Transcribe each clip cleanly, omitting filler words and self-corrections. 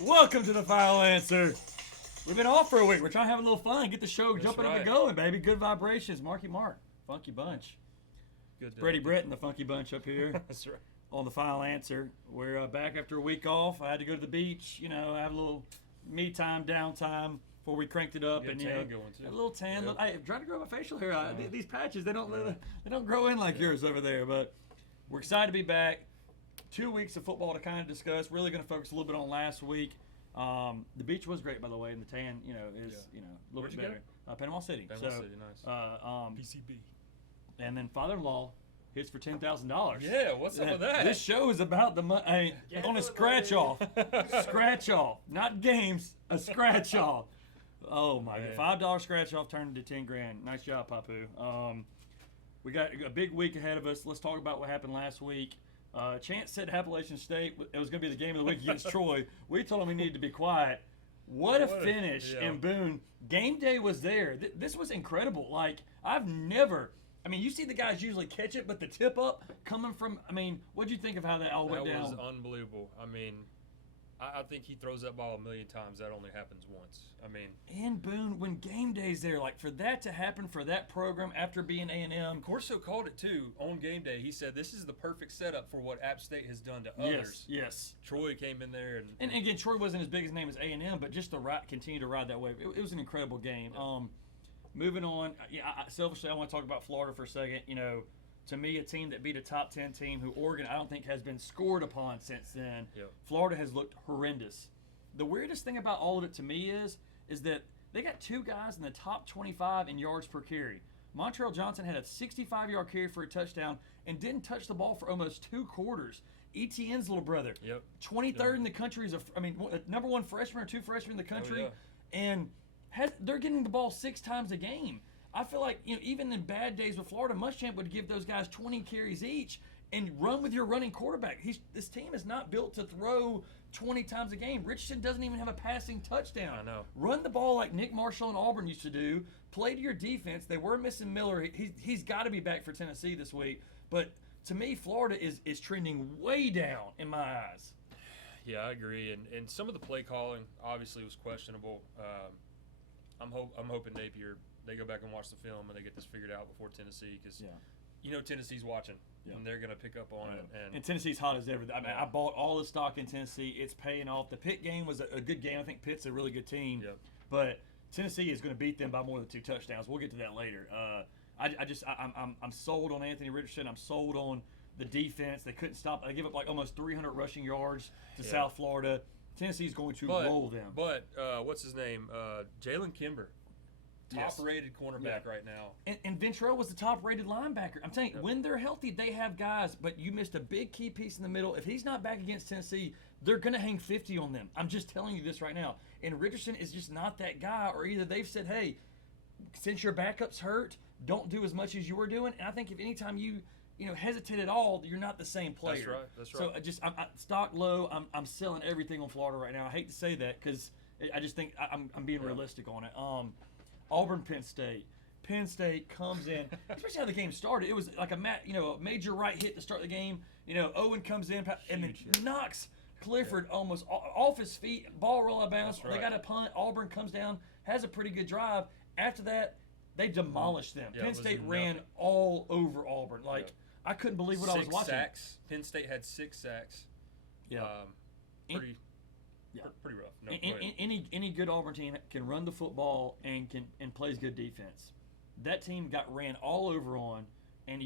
Welcome to the Final Answer. We've been off for a week. We're trying to have a little fun, get the show jumping up and going, baby. Good vibrations. Marky Mark, Funky Bunch. Good. Brady Brett and the Funky Bunch up here. That's right. On the Final Answer. We're back after a week off. I had to go to the beach, have a little me time, downtime before we cranked it up. Get And a tan going too. a little tan. Yep. I tried to grow my facial hair out. These patches, they don't grow in like yours over there. But we're excited to be back. 2 weeks of football to kind of discuss. Really going to focus a little bit on last week. The beach was great, by the way, and the tan, is a little bit better. Panama City. Panama City, nice. PCB. And then father-in-law hits for $10,000. Yeah, what's up with that? This show is about the money. On a scratch off. Scratch off. Not games, a scratch off. Oh, my God. $5 scratch off turned into $10,000. Nice job, Papu. We got a big week ahead of us. Let's talk about what happened last week. Chance said Appalachian State, it was going to be the game of the week against Troy. We told him we needed to be quiet. What a finish in Boone. Game day was there. This was incredible. Like, I've never – you see the guys usually catch it, but the tip up coming from – what'd you think of how that all went down? That was unbelievable. I think he throws that ball a million times. That only happens once. And Boone, when game day's there, like for that to happen for that program after being A&M. Corso called it too on game day. He said this is the perfect setup for what App State has done to others. Yes. Troy came in there and again, Troy wasn't as big as name as A&M, but just to continue to ride that wave, it was an incredible game. Yeah. Moving on, selfishly, I want to talk about Florida for a second. To me, a team that beat a top 10 team who Oregon I don't think has been scored upon since then. Yep. Florida has looked horrendous. The weirdest thing about all of it to me is that they got two guys in the top 25 in yards per carry. Montrell Johnson had a 65-yard carry for a touchdown and didn't touch the ball for almost 2 quarters. Etienne's little brother, 23rd in the country, number one freshman or 2 freshmen in the country, and they're getting the ball 6 times a game. I feel like even in bad days with Florida, Muschamp would give those guys 20 carries each and run with your running quarterback. This team is not built to throw 20 times a game. Richardson doesn't even have a passing touchdown. I know. Run the ball like Nick Marshall and Auburn used to do. Play to your defense. They were missing Miller. He's got to be back for Tennessee this week. But to me, Florida is trending way down in my eyes. Yeah, I agree. And some of the play calling obviously was questionable. I'm hoping Napier, they go back and watch the film and they get this figured out before Tennessee because Tennessee's watching and they're going to pick up on it. And Tennessee's hot as ever. I bought all the stock in Tennessee. It's paying off. The Pitt game was a good game. I think Pitt's a really good team. Yep. But Tennessee is going to beat them by more than 2 touchdowns. We'll get to that later. I'm sold on Anthony Richardson. I'm sold on the defense. They couldn't stop. They give up like almost 300 rushing yards to South Florida. Tennessee's going to roll them. But what's his name? Jalen Kimber. Top-rated cornerback right now. And Ventrell was the top-rated linebacker. I'm telling you, when they're healthy, they have guys, but you missed a big key piece in the middle. If he's not back against Tennessee, they're going to hang 50 on them. I'm just telling you this right now. And Richardson is just not that guy, or either they've said, hey, since your backup's hurt, don't do as much as you were doing. And I think if anytime you hesitate at all, you're not the same player. That's right. So I'm stock low. I'm selling everything on Florida right now. I hate to say that because I just think I'm being realistic on it. Auburn, Penn State. Penn State comes in, especially how the game started. It was like a major right hit to start the game. Owen comes in and then knocks Clifford almost off his feet. Ball roll out of bounds. They got a punt. Auburn comes down, has a pretty good drive. After that, they demolished them. Penn State ran all over Auburn. I couldn't believe what I was watching. 6 sacks. Penn State had 6 sacks. Yeah. Pretty rough. No, any good Auburn team can run the football and plays good defense. That team got ran all over on, and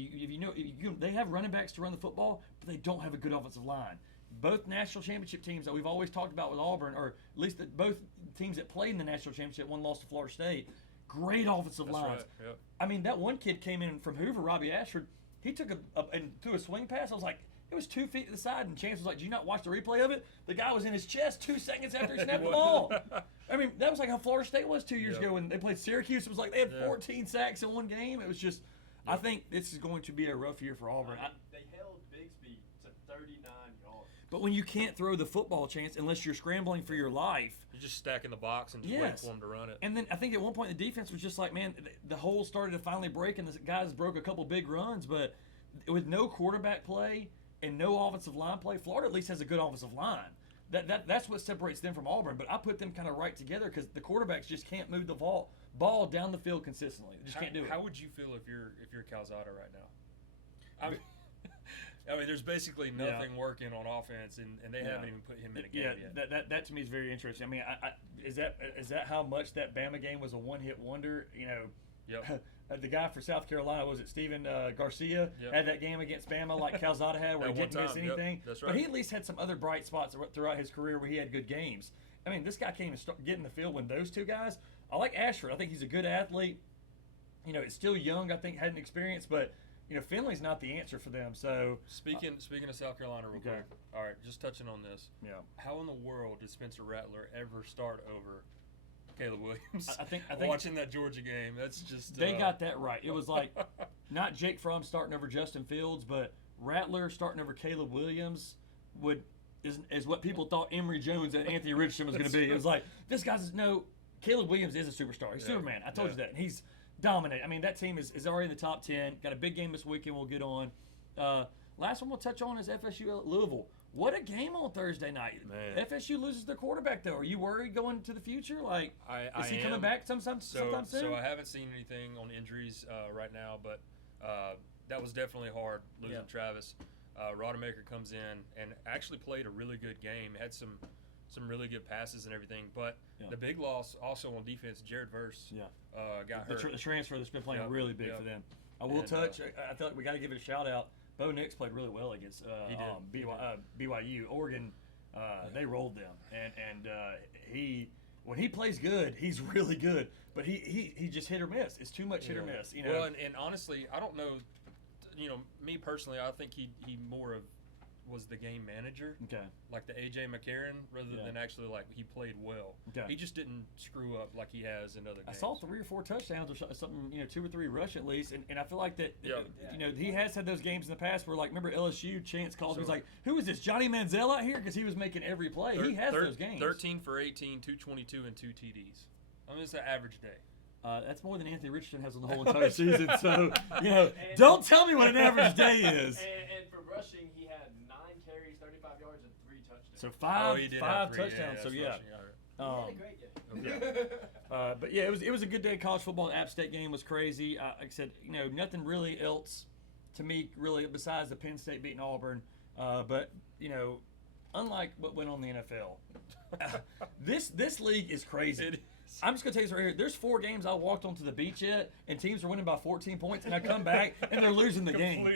they have running backs to run the football, but they don't have a good offensive line. Both national championship teams that we've always talked about with Auburn, or at least both teams that played in the national championship, one lost to Florida State. Great offensive lines. Right, yep. That one kid came in from Hoover, Robbie Ashford. He took and threw a swing pass. I was like, it was 2 feet to the side, and Chance was like, "Did you not watch the replay of it? The guy was in his chest 2 seconds after he snapped the ball." That was like how Florida State was 2 years ago when they played Syracuse. It was like they had 14 sacks in one game. It was just, I think this is going to be a rough year for Auburn. They held Bigsby to 39 yards. But when you can't throw the football, Chance, unless you're scrambling for your life. You're just stacking the box and just waiting for them to run it. And then I think at one point the defense was just like, man, the hole started to finally break, and the guys broke a couple big runs. But with no quarterback play, and no offensive line play. Florida at least has a good offensive line. That's what separates them from Auburn. But I put them kind of right together because the quarterbacks just can't move the ball down the field consistently. They just can't do it. How would you feel if you're Calzada right now? I mean, there's basically nothing working on offense, and they haven't even put him in a game yet. That to me is very interesting. I mean, is that how much that Bama game was a one-hit wonder? You know, Yep. The guy for South Carolina, was it Steven Garcia, had that game against Bama like Calzada had where he didn't miss anything. Yep, that's right. But he at least had some other bright spots throughout his career where he had good games. I mean, this guy can't even get in the field when those two guys. I like Ashford. I think he's a good athlete. You know, it's still young. I think hadn't experienced, but you know, Finley's not the answer for them. So speaking of South Carolina, real quick. All right, just touching on this. Yeah. How in the world did Spencer Rattler ever start over Caleb Williams? I think watching that Georgia game, that's just they got that right. It was like not Jake Fromm starting over Justin Fields, but Rattler starting over Caleb Williams is what people thought Emory Jones and Anthony Richardson was going to be. It was like this guy's Caleb Williams is a superstar. He's Superman. I told you that. And he's dominating. I mean, that team is already in the top 10. Got a big game this weekend we'll get on. Last one we'll touch on is FSU Louisville. What a game on Thursday night. Man. FSU loses their quarterback, though. Are you worried going to the future? Like, is he coming back sometime soon? So I haven't seen anything on injuries right now, but that was definitely hard losing Travis. Rodemaker comes in and actually played a really good game. Had some really good passes and everything. But the big loss also on defense, Jared Verse got hurt. The transfer that's been playing really big for them. I will touch. I feel like we got to give it a shout out. Bo Nix played really well against BYU. Oregon, they rolled them, and when he plays good, he's really good. But he just hit or miss. It's too much hit or miss. You know. Well, and honestly, I don't know. You know, me personally, I think he more of was the game manager. Okay. Like the AJ McCarron, rather than actually like he played well. Okay. He just didn't screw up like he has in other games. I saw 3 or 4 touchdowns or something, 2 or 3 rush at least, and I feel like that, he has had those games in the past where, like, remember LSU, Chance called, he was like, who is this, Johnny Manziel out here? Because he was making every play. He has those games. 13 for 18, 222, and 2 TDs. I mean, it's an average day. That's more than Anthony Richardson has on the whole entire season. So, don't tell me what an average day is. And for rushing, he had 9 carries, 35 yards, and 3 touchdowns. So five touchdowns. So he had a great game. But it was a good day. College football. The App State game was crazy. Like I said, nothing really else to me really besides the Penn State beating Auburn. But unlike what went on in the NFL, this league is crazy. It is. I'm just going to tell you this right here. There's 4 games I walked onto the beach at, and teams are winning by 14 points, and I come back, and they're losing the game.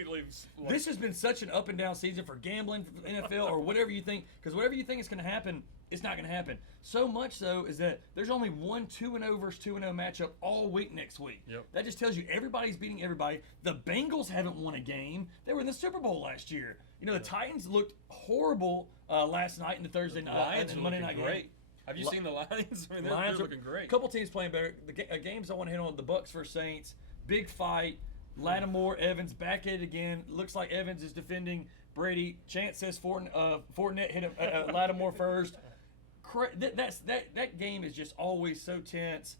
This has been such an up and down season for gambling, for the NFL, or whatever you think, because whatever you think is going to happen, it's not going to happen. So much so is that there's only one 2-0 versus 2-0 matchup all week next week. Yep. That just tells you everybody's beating everybody. The Bengals haven't won a game. They were in the Super Bowl last year. The Titans looked horrible last night in the Thursday night and Monday night game. Have you seen the Lions? I mean, they're looking great. A couple teams playing better. The games I want to hit on: the Bucks versus Saints. Big fight. Lattimore, Evans back at it again. Looks like Evans is defending Brady. Chance says Fortinet hit Lattimore first. That game is just always so tense.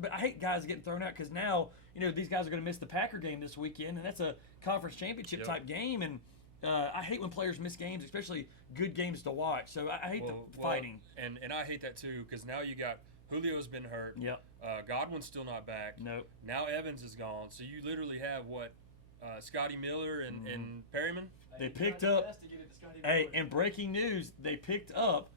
But I hate guys getting thrown out because now these guys are going to miss the Packer game this weekend, and that's a conference championship type game. And I hate when players miss games, especially good games to watch. So I hate the fighting. And I hate that too because now you got Julio's been hurt. Yep. Godwin's still not back. Nope. Now Evans is gone. So you literally have Scotty Miller and Perryman. They picked up. Hey, and breaking news, they picked up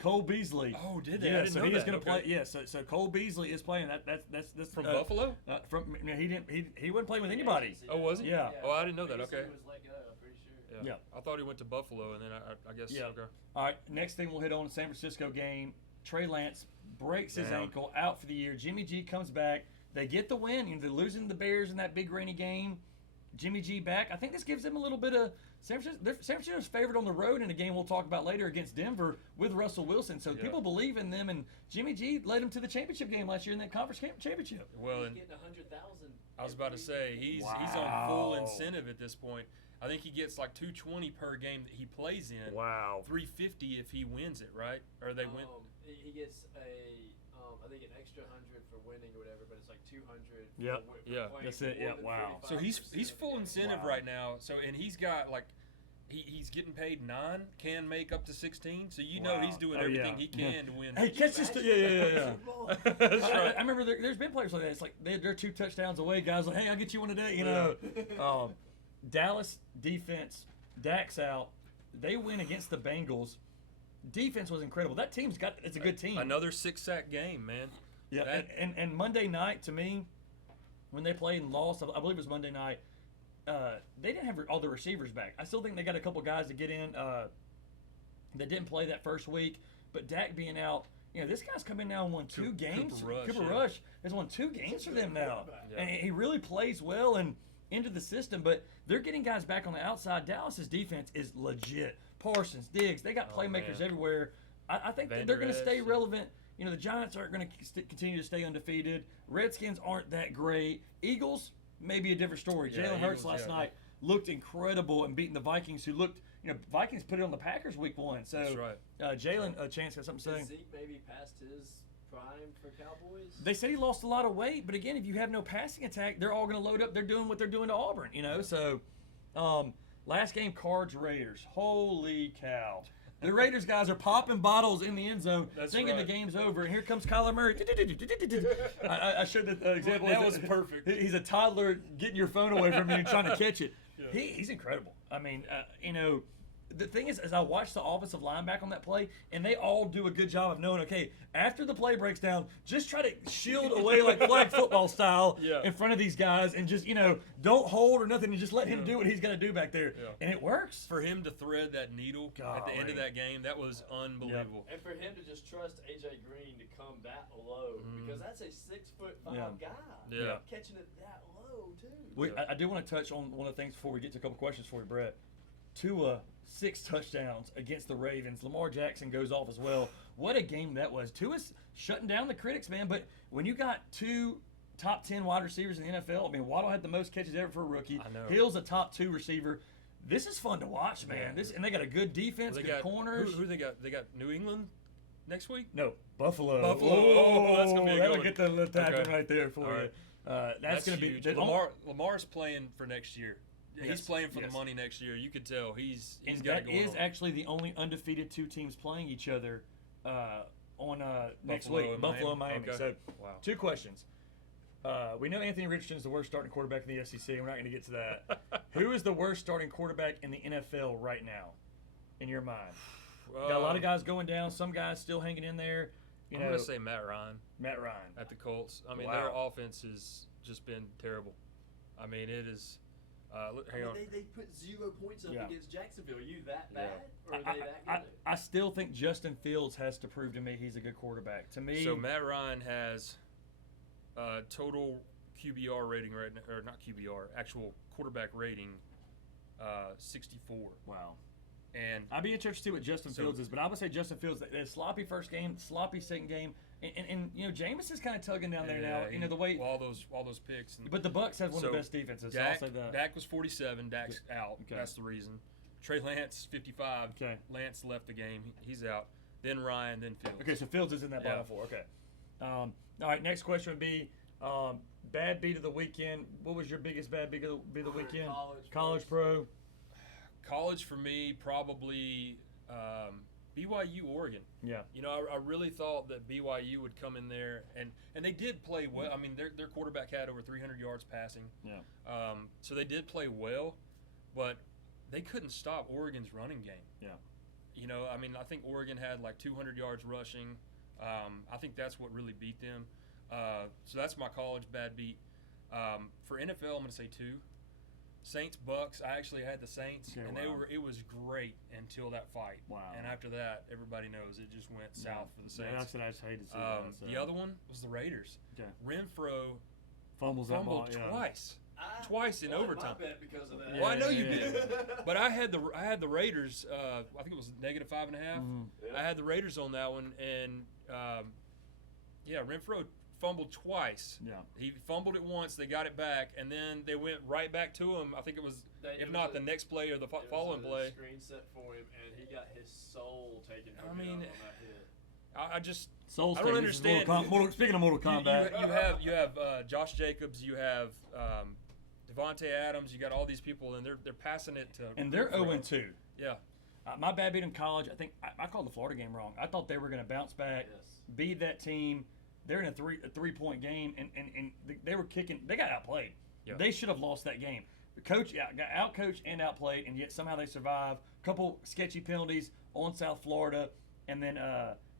Cole Beasley. Oh, did they? Yeah, I didn't so know he is that. going to play. Yeah, so Cole Beasley is playing. That's from Buffalo. He wasn't playing with anybody. Oh, was he? Yeah. Oh, I didn't know that. Okay. He was let go, I'm pretty sure. Yeah. I thought he went to Buffalo, and then I guess. Yeah. Okay. All right. Next thing we'll hit on the San Francisco game. Trey Lance breaks his ankle, out for the year. Jimmy G comes back. They get the win. They're losing the Bears in that big rainy game. Jimmy G back. I think this gives them a little bit of San Francisco's favored on the road in a game we'll talk about later against Denver with Russell Wilson. So people believe in them, and Jimmy G led them to the championship game last year in that conference championship. Well, he's getting 100,000. I was about to say he's on full incentive at this point. I think he gets like $220 per game that he plays in. Wow. $350 if he wins it, right? Or they win. He gets a I think an extra 100 for winning or whatever, but it's like 200. Yep. For Yeah. playing That's it, more yeah, than wow. So he's 45% full of the incentive Wow. right now. So and he's got like he's getting paid 9, can make up to 16. So you know Wow. he's doing Oh, everything yeah. he can to win. Hey, catch this! Imagine Yeah. Super Bowl. That's I right. remember there's been players like that. It's like they're 2 touchdowns away. Guys like, hey, I'll get you one today. You know, Dallas defense, Dak's out. They win against the Bengals. Defense was incredible. That team's got it's a good team. Another 6-sack game, man. Yeah, That- and Monday night to me, when they played and lost, I believe it was Monday night. They didn't have all the receivers back. I still think they got a couple guys to get in that didn't play that first week. But Dak being out, this guy's come in now and won 2 games. Cooper Rush, Rush has won 2 games for them now, Yeah. and he really plays well and into the system. But they're getting guys back on the outside. Dallas's defense is legit. Parsons, Diggs, they got playmakers man. everywhere. I think that Van they're Der going to stay Esch, relevant. The Giants aren't going to continue to stay undefeated. Redskins aren't that great. Eagles, maybe a different story. Yeah, Jalen Hurts Eagles, last yeah. night looked incredible and beating the Vikings, who looked, Vikings put it on the Packers week 1. So That's right. Jalen, Chance got something to say. Is Zeke maybe past his prime for Cowboys? They said he lost a lot of weight, but again, if you have no passing attack, they're all going to load up. They're doing what they're doing to Auburn, So, last game, Cards Raiders. Holy cow! The Raiders guys are popping bottles in the end zone, That's thinking right. the game's over, and here comes Kyler Murray. I showed the example. That was perfect. He's a toddler getting your phone away from you and trying to catch it. Yeah. He's incredible. I mean, the thing is, as I watch the offensive line back on that play, and they all do a good job of knowing, okay, after the play breaks down, just try to shield away like flag football style Yeah. in front of these guys, and just don't hold or nothing, and just let him do what he's gonna do back there, Yeah. and it works. For him to thread that needle at the end of Golly. that game, that was unbelievable. And for him to just trust AJ Green to come that low, because that's a 6'5" Yeah. guy. Yeah. Catching it that low too. I do want to touch on one of the things before we get to a couple questions for you, Brett. Tua, 6 touchdowns against the Ravens. Lamar Jackson goes off as well. What a game that was. Tua's shutting down the critics, man. But when you got 2 top 10 wide receivers in the NFL, I mean, Waddle had the most catches ever for a rookie. I know. Hill's a top 2 receiver. This is fun to watch, man. And they got a good defense, They good got corners. Who they got? They got New England next week. No, Buffalo. Buffalo. Oh, that's gonna be a good that'll one. get the little tapping Okay. right there for All you. right. That's going to be huge. the- Lamar's playing for next year. Yes, He's playing for yes. the money next year. You could tell he's And got it that going is on. actually the only undefeated 2 teams playing each other on next Buffalo week. and Buffalo and Miami. Miami. Okay. So, Wow. 2 questions. We know Anthony Richardson's the worst starting quarterback in the SEC. We're not going to get to that. Who is the worst starting quarterback in the NFL right now, in your mind? Got a lot of guys going down. Some guys still hanging in there. I'm going to say Matt Ryan Matt Ryan. at the Colts. I mean, Wow. their offense has just been terrible. I mean, it is. Look, hang on. They put 0 points up Yeah. against Jacksonville. Are you that Yeah. bad? Or are they that good? I still think Justin Fields has to prove to me he's a good quarterback. To me, So Matt Ryan has total QBR rating right now, or not QBR, actual quarterback rating, 64. wow. And I'd be interested to see what Justin So- Fields is, but I would say Justin Fields, a sloppy first game, sloppy second game, and Jameis is kind of tugging down there now. yeah, The way, all those picks. And but the Bucks have one of So, the best defenses. So I'll Dak, say that. Dak was 47. Dak's out. Okay. That's the reason. Trey Lance 55. Okay. Lance left the game. He's out. Then Ryan. Then Fields. Okay, so Fields is in that Yeah. bottom 4. Okay. All right. Next question would be bad beat of the weekend. What was your biggest bad beat of the weekend? College Pro. College for me probably BYU Oregon. Yeah. I really thought that BYU would come in there and they did play well. I mean, their quarterback had over 300 yards passing. Yeah. So they did play well, but they couldn't stop Oregon's running game. Yeah. I mean, I think Oregon had like 200 yards rushing. I think that's what really beat them. So that's my college bad beat. For NFL, I'm going to say 2. Saints Bucks. I actually had the Saints, Okay, and wow. it was great until that fight. Wow. And after that, everybody knows it just went south for the Saints. Yeah, that's what I just hated to see. that, so. The other one was the Raiders. Okay. Renfro Fumbles that ball. fumbled Yeah. twice. I Twice in won my overtime. bet because of that. Yeah, Well, I know you yeah, did, but I had the Raiders. I think it was -5.5. Mhm. Yeah. I had the Raiders on that one, and Renfro fumbled twice. Yeah. He fumbled it once, they got it back, and then they went right back to him. I think it was, if not the next play or the following play. Screen set for him, and he got his soul taken I from him mean, on that hit. I just Soul I don't understand. Speaking of Mortal Kombat, You have Josh Jacobs, you have Devontae Adams, you got all these people, and they're passing it to. and they're 0-2. Yeah. My bad beat in college. I think I called the Florida game wrong. I thought they were going to bounce back, beat that team. They're in a 3-point game, and they were kicking. They got outplayed. Yeah. They should have lost that game. The coach got outcoached and outplayed, and yet somehow they survived. A couple sketchy penalties on South Florida, and then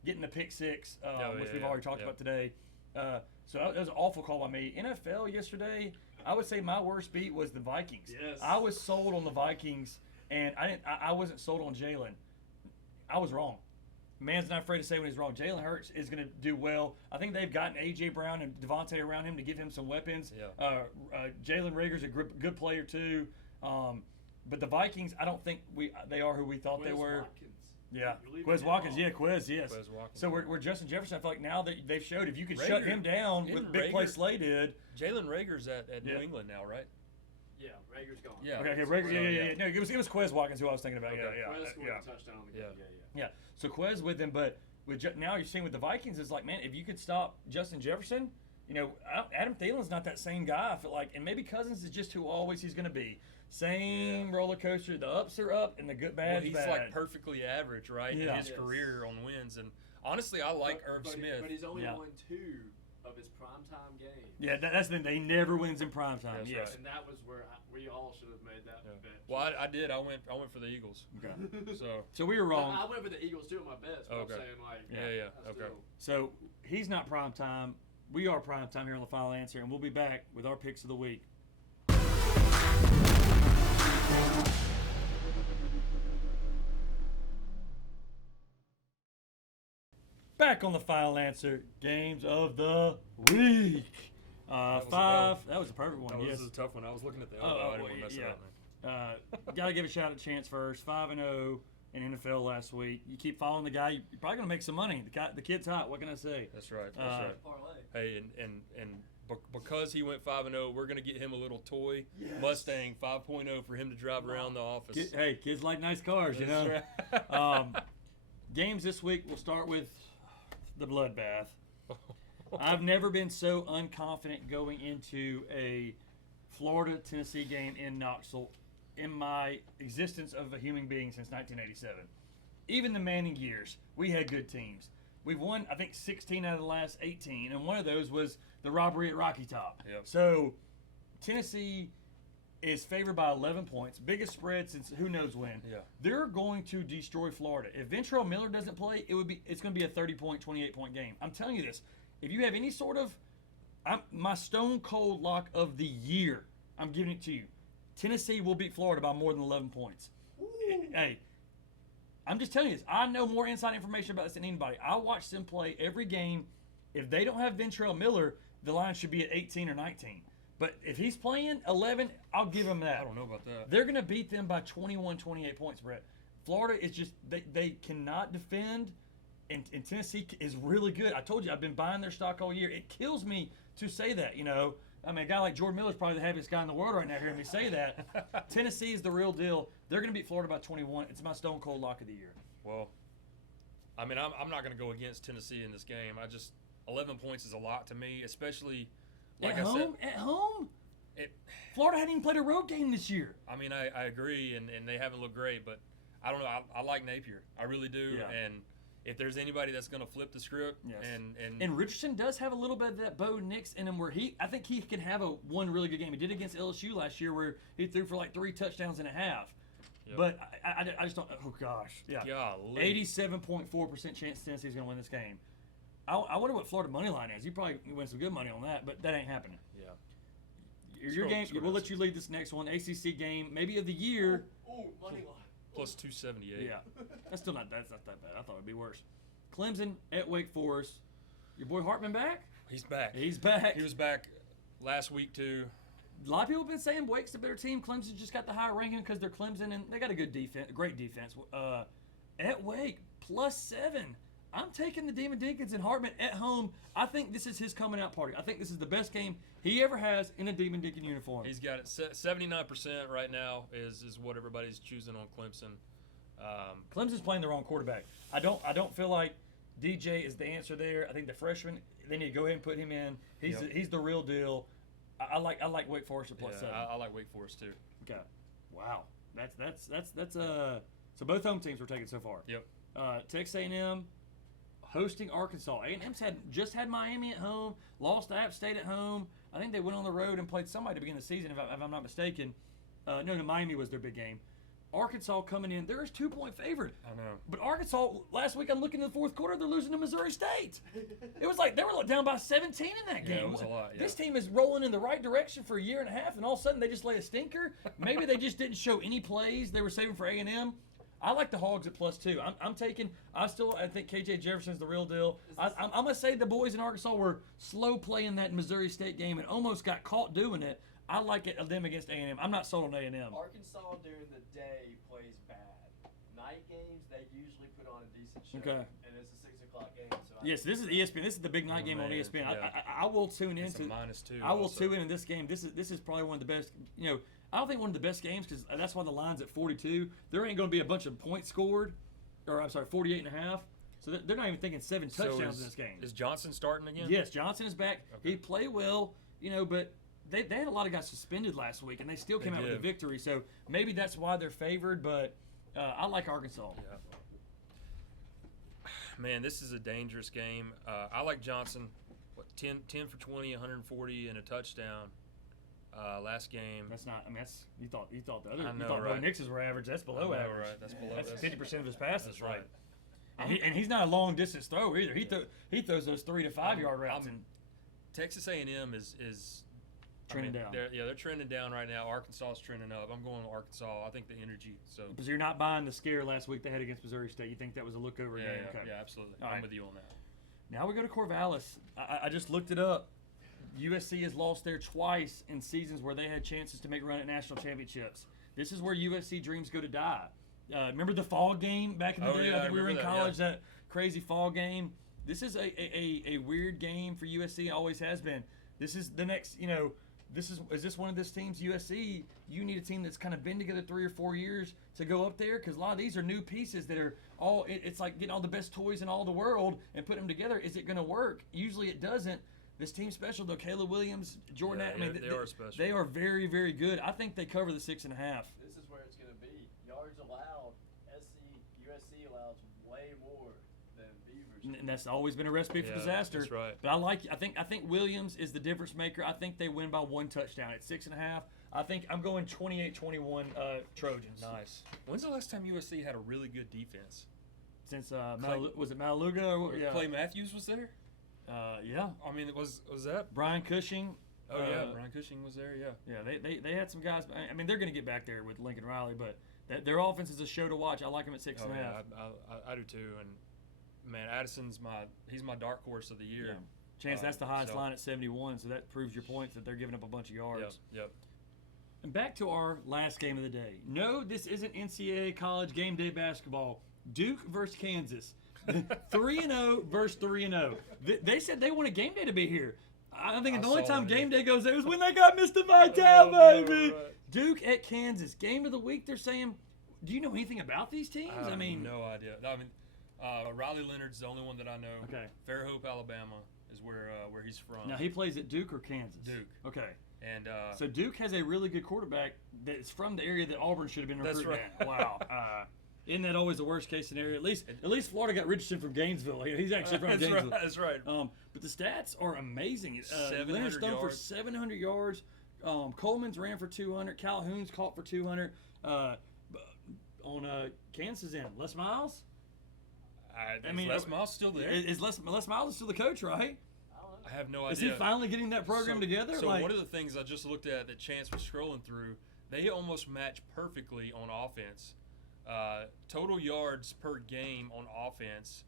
getting the pick six, which we've already talked about today. So that was an awful call by me. NFL yesterday, I would say my worst beat was the Vikings. Yes. I was sold on the Vikings, and I wasn't sold on Jalen. I was wrong. Man's not afraid to say when he's wrong. Jalen Hurts is going to do well. I think they've gotten A.J. Brown and Devontae around him to give him some weapons. Yeah. Jalen Rager's a good player too. But the Vikings, I don't think they are who we thought they were. Watkins. Yeah, You're Quez leaving Watkins. him Yeah, off. Quez. Yes. Quez Watkins. So we're Justin Jefferson. I feel like now that they've showed if you can Rager- shut him down didn't with big play Rager- Slay did. Jalen Rager's at New Yeah. England now, right? Yeah, Rager's gone. Yeah. Okay, So, Rager, yeah. No, it was Quez Watkins who I was thinking about. Okay. Quez scored Yeah. a touchdown on the game. Yeah. Yeah. So Quez with him, but now you're seeing with the Vikings is like, man, if you could stop Justin Jefferson, Adam Thielen's not that same guy. I feel like, and maybe Cousins is just who always he's going to be. Same roller coaster. The ups are up and the good Well, bad's he's bad. like perfectly average, right? Yeah. In his career on wins, and honestly, I like Irv Smith. But he's only Yeah. won 2 of his primetime games. Yeah, that's the thing. They never wins in prime time. That's Yes. right. And that was where we all should have made that bet. Well, I did. I went for the Eagles. Okay. So We were wrong. I went with the Eagles too in my bets. But Okay. I'm saying like Yeah. I Okay. still- So he's not prime time. We are prime time here on the Final Answer, and we'll be back with our picks of the week. Back on the Final Answer, games of the week. was- That was a perfect one. Yes. This is a tough one. I was looking at the. Oh, I well, didn't want to mess yeah. it up, man. Gotta give a shout out to Chance first. 5-0 in NFL last week. You keep following the guy, you're probably gonna make some money. The kid's hot. What can I say? That's right. That's right. parlay. Hey, because he went 5-0, we're gonna get him a little toy Mustang 5.0 for him to drive around the office. Kids like nice cars, you know. That's right. Games this week. We'll start with the bloodbath. I've never been so unconfident going into a Florida-Tennessee game in Knoxville in my existence of a human being since 1987. Even the Manning years, we had good teams. We've won, I think, 16 out of the last 18, and one of those was the robbery at Rocky Top. Yep. So Tennessee is favored by 11 points, biggest spread since who knows when. Yeah. They're going to destroy Florida. If Ventrell Miller doesn't play, it's going to be a 30-point, 28-point game. I'm telling you this. If you have any sort of my stone cold lock of the year, I'm giving it to you. Tennessee will beat Florida by more than 11 points. Hey, I'm just telling you this. I know more inside information about this than anybody. I watch them play every game. If they don't have Ventrell Miller, the line should be at 18 or 19. But if he's playing 11, I'll give him that. I don't know about that. They're going to beat them by 21, 28 points, Brett. Florida is just, they cannot defend, and Tennessee is really good. I told you, I've been buying their stock all year. It kills me to say that, I mean, a guy like Jordan Miller is probably the happiest guy in the world right now hearing me say that. Tennessee is the real deal. They're going to beat Florida by 21. It's my stone cold lock of the year. Well, I mean, I'm not going to go against Tennessee in this game. 11 points is a lot to me, especially like At I home? said. At home? It, Florida hadn't even played a road game this year. I mean, I agree, and they haven't looked great, but I don't know. I like Napier. I really do. Yeah. And if there's anybody that's going to flip the script, Yes. and Richardson does have a little bit of that Bo Nix in him where I think he can have one really good game. He did against LSU last year where he threw for like 3 touchdowns and a half. Yep. But I just don't. Oh gosh, yeah. Golly. 87.4% chance Tennessee's going to win this game. I wonder what Florida money line is. You probably win some good money on that, but that ain't happening. Yeah. Your game. We'll let you lead this next one. ACC game, maybe of the year. Ooh, money line. Plus 278. Yeah, that's not that bad. I thought it'd be worse. Clemson at Wake Forest. Your boy Hartman back? He's back. He's back. He was back last week too. A lot of people have been saying Wake's the better team. Clemson just got the higher ranking because they're Clemson and they got a good defense, great defense. At Wake, +7. I'm taking the Demon Deacons and Hartman at home. I think this is his coming out party. I think this is the best game he ever has in a Demon Deacon uniform. He's got it 79% right now is what everybody's choosing on Clemson. Clemson's playing the wrong quarterback. I don't feel like DJ is the answer there. I think the freshman, they need to go ahead and put him in. He's the real deal. I like Wake Forest at +7. I like Wake Forest too. Okay. Wow. That's so both home teams we're taking so far. Yep. Texas A&M hosting Arkansas. A&M's just had Miami at home, lost to App State at home. I think they went on the road and played somebody to begin the season, if I'm not mistaken. No, Miami was their big game. Arkansas coming in, they're a 2-point favorite. I know. But Arkansas, last week I'm looking in the fourth quarter, they're losing to Missouri State. It was like they were down by 17 in that game. Yeah, it was a lot, yeah. This team is rolling in the right direction for a year and a half, and all of a sudden they just lay a stinker. Maybe they just didn't show any plays they were saving for A&M. I like the Hogs at +2. I think KJ Jefferson's the real deal. I'm going to say the boys in Arkansas were slow playing that Missouri State game and almost got caught doing it. I like it of them against A&M. I'm not sold on A&M. Arkansas during the day plays bad. Night games, they usually put on a decent show. Okay. And it's a 6 o'clock game. So Yes, this is ESPN. This is the big night game on ESPN. Yeah. I will tune It's into. a -2. I will also. tune in this game. This is probably one of the best. I don't think one of the best games because that's why the line's at 42. There ain't going to be a bunch of points scored, or I'm sorry, 48.5. So they're not even thinking 7 touchdowns in this game. Is Johnson starting again? Yes, Johnson is back. Okay. He played well, but they had a lot of guys suspended last week, and they still came out with a victory. So maybe that's why they're favored. But I like Arkansas. Yeah. Man, this is a dangerous game. I like Johnson. 10 for 20, 140, and a touchdown. Last game. That's not. I mean, you thought the other. I know, you thought Bo right. Nix's were average. That's below I know, average. right. That's below. That's 50% of his passes. That's right. And he's not a long distance thrower either. He throws those 3 to 5 yard routes. And Texas A&M is trending down. They're trending down right now. Arkansas is trending up. I'm going to Arkansas. I think the energy. So because you're not buying the scare last week they had against Missouri State. You think that was a lookover game? Yeah, Okay. yeah, absolutely. All I'm right. with you on that. Now we go to Corvallis. I just looked it up. USC has lost there twice in seasons where they had chances to make a run at national championships. This is where USC dreams go to die. Remember the fall game back in the day? Yeah, I think we were in remember that, college, that crazy fall game. This is a weird game for USC. It always has been. This is the next, is this one of those teams, USC, you need a team that's kind of been together 3 or 4 years to go up there? Because a lot of these are new pieces that are all, it's like getting all the best toys in all the world and putting them together. Is it going to work? Usually it doesn't. This team's special, though. Caleb Williams, Jordan, they are special. They are very, very good. I think they cover the 6.5. This is where it's going to be. Yards allowed, USC allows way more than Beavers. And that's always been a recipe for disaster. That's right. But I think Williams is the difference maker. I think they win by 1 touchdown at 6.5. I think I'm going 28-21 Trojans. Nice. When's the last time USC had a really good defense? Since was it Malaluga? Or, yeah. Clay Matthews was there? Yeah. I mean, was that? Brian Cushing. Oh yeah, Brian Cushing was there. Yeah. Yeah, they had some guys. I mean, they're going to get back there with Lincoln Riley, but their offense is a show to watch. I like them at 6.5. I do too. And man, Addison's he's my dark horse of the year. Yeah. Chance, that's the highest line at 71, so that proves your point that they're giving up a bunch of yards. Yep. And back to our last game of the day. No, this isn't NCAA college game day basketball. Duke versus Kansas. 3-0 versus 3-0. They said they want a game day to be here. I think the only time game day goes there is when they got Mr. Vitale, baby. Right. Duke at Kansas. Game of the week, they're saying. Do you know anything about these teams? I mean, no idea. No, I mean, Riley Leonard's the only one that I know. Okay. Fairhope, Alabama is where he's from. Now, he plays at Duke or Kansas? Duke. Okay. And so Duke has a really good quarterback that's from the area that Auburn should have been recruiting That's right. at. Wow. Isn't that always the worst case scenario? At least Florida got Richardson from Gainesville. He's actually from Gainesville. That's right. But the stats are amazing. 700 Leonard Stone for yards. 700 yards. Coleman's ran for 200. Calhoun's caught for 200. On Kansas end, Les Miles. Les Miles still there? Is Les Miles still the coach, right? I have no idea. Is he finally getting that program together? So one of the things I just looked at that Chance was scrolling through, they almost match perfectly on offense. Total yards per game on offense,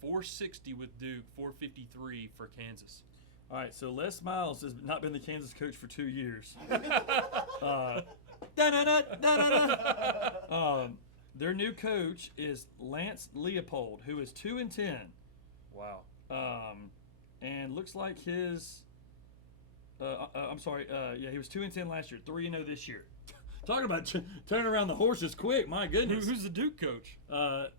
460 with Duke, 453 for Kansas. All right, so Les Miles has not been the Kansas coach for 2 years. Their new coach is Lance Leopold, who is 2-10. Wow. And looks like his. He was 2-10 last year, 3-0 this year. Talking about turning around the horses quick. My goodness. Who's the Duke coach?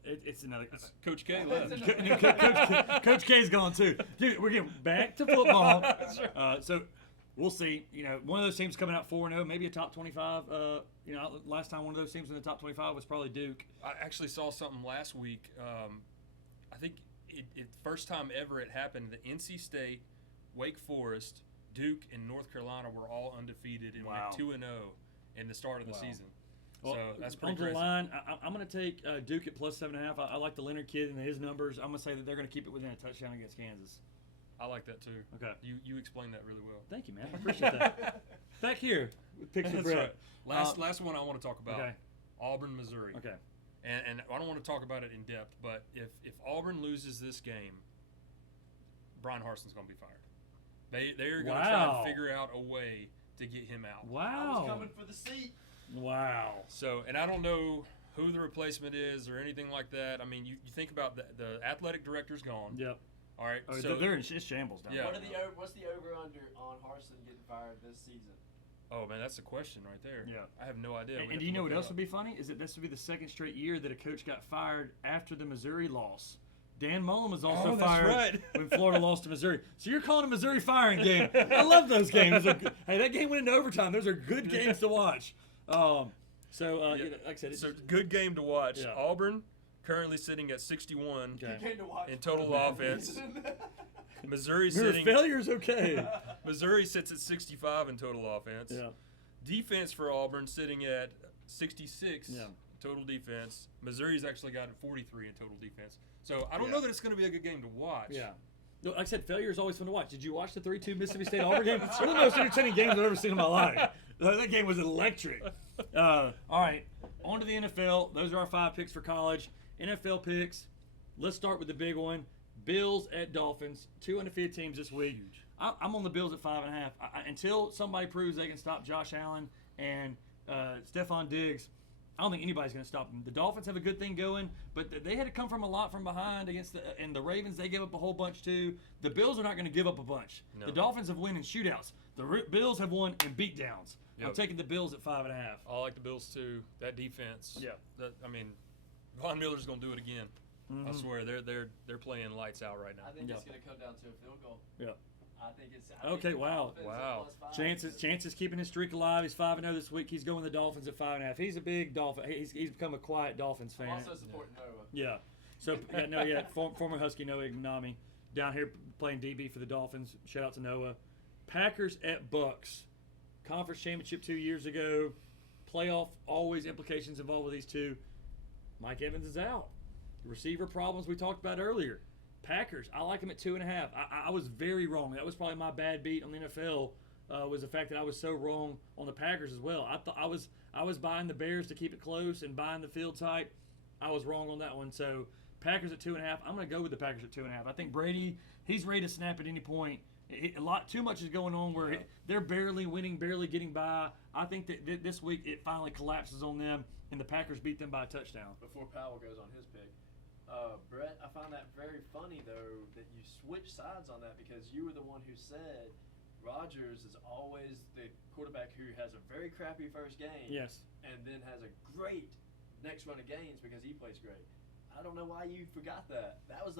It's another. Coach K left. Coach K's gone too. Dude, we're getting back to football. So we'll see. One of those teams coming out 4-0, maybe a top 25. Last time one of those teams in the top 25 was probably Duke. I actually saw something last week. I think it first time ever it happened. The NC State, Wake Forest, Duke, and North Carolina were all undefeated and went 2-0 in the start of the season. Well, so that's pretty on the crazy. line, I'm going to take Duke at plus 7.5. I like the Leonard kid and his numbers. I'm going to say that they're going to keep it within a touchdown against Kansas. I like that too. Okay. You explained that really well. Thank you, man. I appreciate that. Back here with Picks and That's Brett. right. Last one I want to talk about. Okay. Auburn, Missouri. Okay. And I don't want to talk about it in depth, but if Auburn loses this game, Brian Harson's going to be fired. They're going to try to figure out a way to get him out. I Wow. was coming for the seat. Wow. So, and I don't know who the replacement is or anything like that. I mean, you think about the athletic director's gone. Yep. All right. Oh, So, they're in shambles down Yeah. there. What's the over/under on Harson getting fired this season? oh man, that's a question right there. Yeah. I have no idea. And do you know what else would be funny? Is that this would be the second straight year that a coach got fired after the Missouri loss. Dan Mullen was also that's fired right. when Florida lost to Missouri. So you're calling a Missouri firing game. I love those games. Hey, that game went into overtime. Those are good games to watch. Like I said, it's So good game to watch. Yeah. Auburn currently sitting at 61 okay. Came to watch in total offense. Missouri Your sitting. failure's okay. Missouri sits at 65 in total offense. Yeah. Defense for Auburn sitting at 66 Yeah. total defense. Missouri's actually got 43 in total defense. So I don't know that it's going to be a good game to watch. Yeah. No, like I said, failure is always fun to watch. Did you watch the 3-2 Mississippi State Auburn game? One of the most entertaining games I've ever seen in my life. That game was electric. All right, on to the NFL. Those are our 5 picks for college. NFL picks. Let's start with the big one. Bills at Dolphins. 2 undefeated teams this week. I'm on the Bills at 5.5. Until somebody proves they can stop Josh Allen and Stephon Diggs, I don't think anybody's going to stop them. The Dolphins have a good thing going, but they had to come from a lot from behind against the Ravens. They gave up a whole bunch too. The Bills are not going to give up a bunch. No. The Dolphins have won in shootouts. The Bills have won in beatdowns. I'm Yep. taking the Bills at 5.5. I like the Bills too. That defense. Yeah. Von Miller's going to do it again. I swear they're playing lights out right I now. think Yeah. it's going to come down to a field goal. Yeah. I think it's. Okay, wow. Wow. Chances keeping his streak alive. He's 5-0 this week. He's going the Dolphins at 5.5. He's a big Dolphin. He's become a quiet Dolphins fan. I'm also supporting Noah. Yeah. So former Husky Noah Ignami down here playing DB for the Dolphins. Shout out to Noah. Packers at Bucks. Conference championship 2 years ago. Playoff, always implications involved with these two. Mike Evans is out. Receiver problems we talked about earlier. Packers, I like them at 2.5. I was very wrong. That was probably my bad beat on the NFL. Was the fact that I was so wrong on the Packers as well. I thought I was buying the Bears to keep it close and buying the field tight. I was wrong on that one. So Packers at 2.5. I'm going to go with the Packers at 2.5. I think Brady, he's ready to snap at any point. Too much is going on where they're barely winning, barely getting by. I think that this week it finally collapses on them and the Packers beat them by a touchdown. Before Powell goes on his pick, Brett, I find that very funny though that you switch sides on that because you were the one who said Rodgers is always the quarterback who has a very crappy first game. Yes. And then has a great next run of games because he plays great. I don't know why you forgot that. That was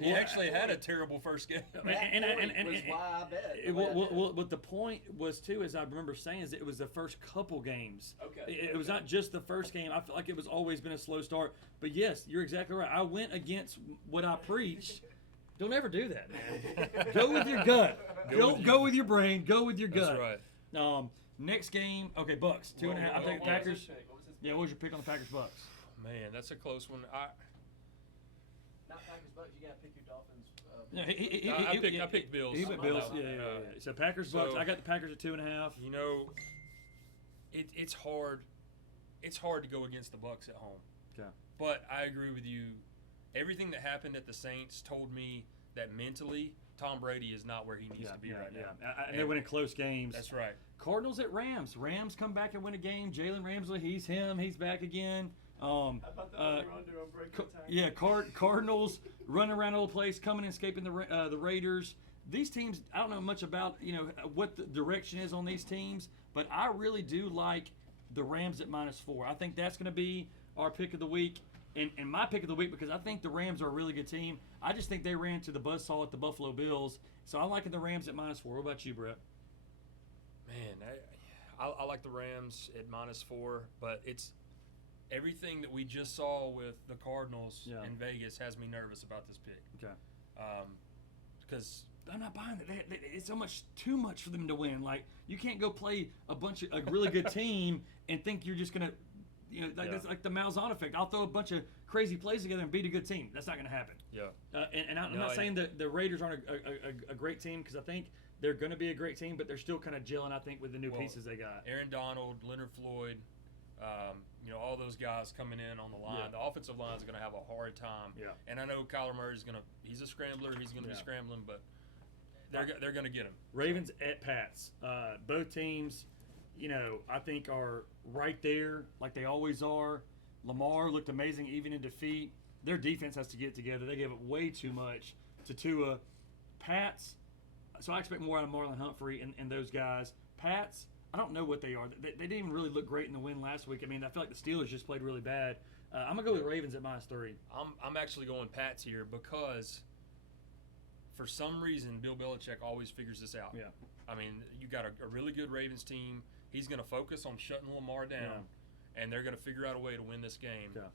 He actually had a terrible first game. was why I bet. What the point was too, as I remember saying, is it was the first couple games. Okay. It was not just the first game. I feel like it was always been a slow start. But yes, you're exactly right. I went against what I preached. Don't ever do that, man. Go with your gut. Go with your brain. Go with your gut. That's right. Next game, okay, Bucks 2.5. I think Packers. What was his Yeah, what was your pick on the Packers Bucks? Man, that's a close one. Not Packers, Bucks. You got to pick your Dolphins. Yeah, I picked Bills. He went Bills. Yeah. So Packers Bucks. I got the Packers at 2.5. You know, it's hard. It's hard to go against the Bucks at home. Okay. But I agree with you. Everything that happened at the Saints told me that mentally Tom Brady is not where he needs to be right now. And they're winning close games. That's right. Cardinals at Rams. Rams come back and win a game. Jalen Ramsey, he's him. He's back again. How about the over-under on breaking time? Yeah, Cardinals running around all the place, coming and escaping the Raiders. These teams, I don't know much about what the direction is on these teams, but I really do like the Rams at -4. I think that's going to be our pick of the week. And my pick of the week, because I think the Rams are a really good team. I just think they ran to the buzzsaw at the Buffalo Bills. So I'm liking the Rams at -4. What about you, Brett? Man, I like the Rams at -4, but it's everything that we just saw with the Cardinals in Vegas has me nervous about this pick. Okay. Because I'm not buying it. It's so much too much for them to win. Like, you can't go play a really good team and think you're just gonna, that's like the Malzahn effect. I'll throw a bunch of crazy plays together and beat a good team. That's not gonna happen. Yeah. And I'm not saying that the Raiders aren't a great team, because I think they're going to be a great team, but they're still kind of gelling, I think, with the new pieces they got. Aaron Donald, Leonard Floyd, all those guys coming in on the line. Yeah. The offensive line is going to have a hard time. Yeah. And I know Kyler Murray's he's a scrambler. He's going to be scrambling, but they're going to get him. Ravens at Pats. Both teams, I think are right there like they always are. Lamar looked amazing even in defeat. Their defense has to get together. They gave up way too much to Tua. Pats, so I expect more out of Marlon Humphrey and those guys. Pats, I don't know what they are. They didn't even really look great in the win last week. I mean, I feel like the Steelers just played really bad. I'm going to go with Ravens at -3. I'm actually going Pats here because for some reason Bill Belichick always figures this out. Yeah. I mean, you got a really good Ravens team. He's going to focus on shutting Lamar down, and they're going to figure out a way to win this game. Yeah.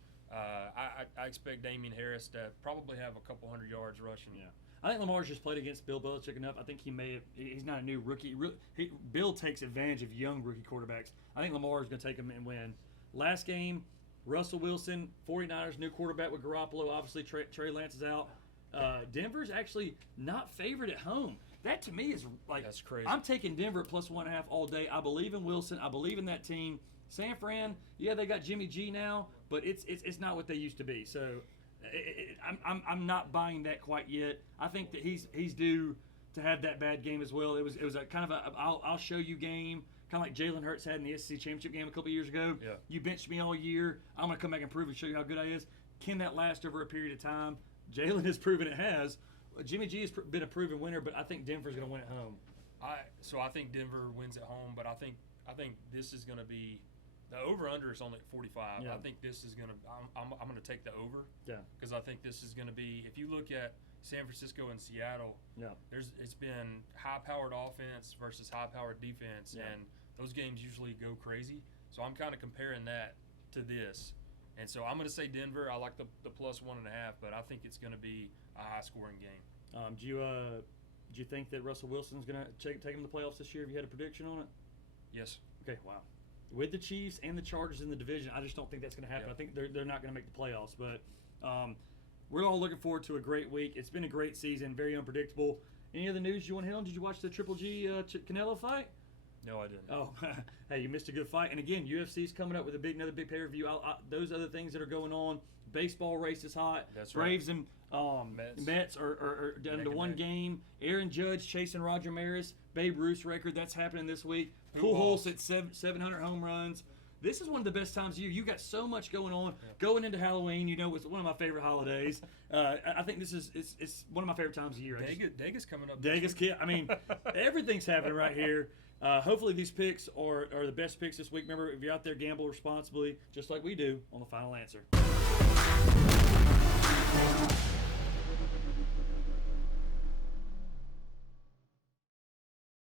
I expect Damian Harris to probably have a couple hundred yards rushing. Yeah. I think Lamar's just played against Bill Belichick enough. I think he's not a new rookie. Bill takes advantage of young rookie quarterbacks. I think Lamar is going to take him and win. Last game, Russell Wilson, 49ers, new quarterback with Garoppolo. Obviously, Trey Lance is out. Denver's actually not favored at home. That to me is like, that's crazy. I'm taking Denver at +1.5 all day. I believe in Wilson. I believe in that team. San Fran, they got Jimmy G now, but it's not what they used to be. So I'm not buying that quite yet. I think that he's due to have that bad game as well. It was a kind of a I'll show you game, kind of like Jalen Hurts had in the SEC championship game a couple years ago. Yeah. You benched me all year. I'm gonna come back and prove and show you how good I is. Can that last over a period of time? Jalen has proven it has. Jimmy G has been a proven winner, but I think Denver's gonna win at home. I think Denver wins at home, but I think this is gonna be. The over/under is only at 45. Yeah. I think this is gonna. I'm gonna take the over. Yeah. Because I think this is gonna be. If you look at San Francisco and Seattle, it's been high-powered offense versus high-powered defense, and those games usually go crazy. So I'm kind of comparing that to this, and so I'm gonna say Denver. I like the +1.5, but I think it's gonna be a high-scoring game. Do you think that Russell Wilson's gonna take him to the playoffs this year? Have you had a prediction on it? Yes. Okay. Wow. With the Chiefs and the Chargers in the division, I just don't think that's going to happen. Yep. I think they're not going to make the playoffs. But we're all looking forward to a great week. It's been a great season, very unpredictable. Any other news you want to hit on? Did you watch the Triple G Canelo fight? No, I didn't. Oh, hey, you missed a good fight. And again, UFC's coming up with another big pay-per-view. Those other things that are going on. Baseball race is hot. That's Braves right. and Mets are down to one game. Aaron Judge chasing Roger Maris, Babe Ruth's record. That's happening this week. Pujols at 700 home runs. This is one of the best times of year. You got so much going on. Going into Halloween, it's one of my favorite holidays. I think this is it's one of my favorite times of year. Vegas coming up. Vegas, I mean, everything's happening right here. Hopefully these picks are the best picks this week. Remember, if you're out there, gamble responsibly, just like we do on The Final Answer.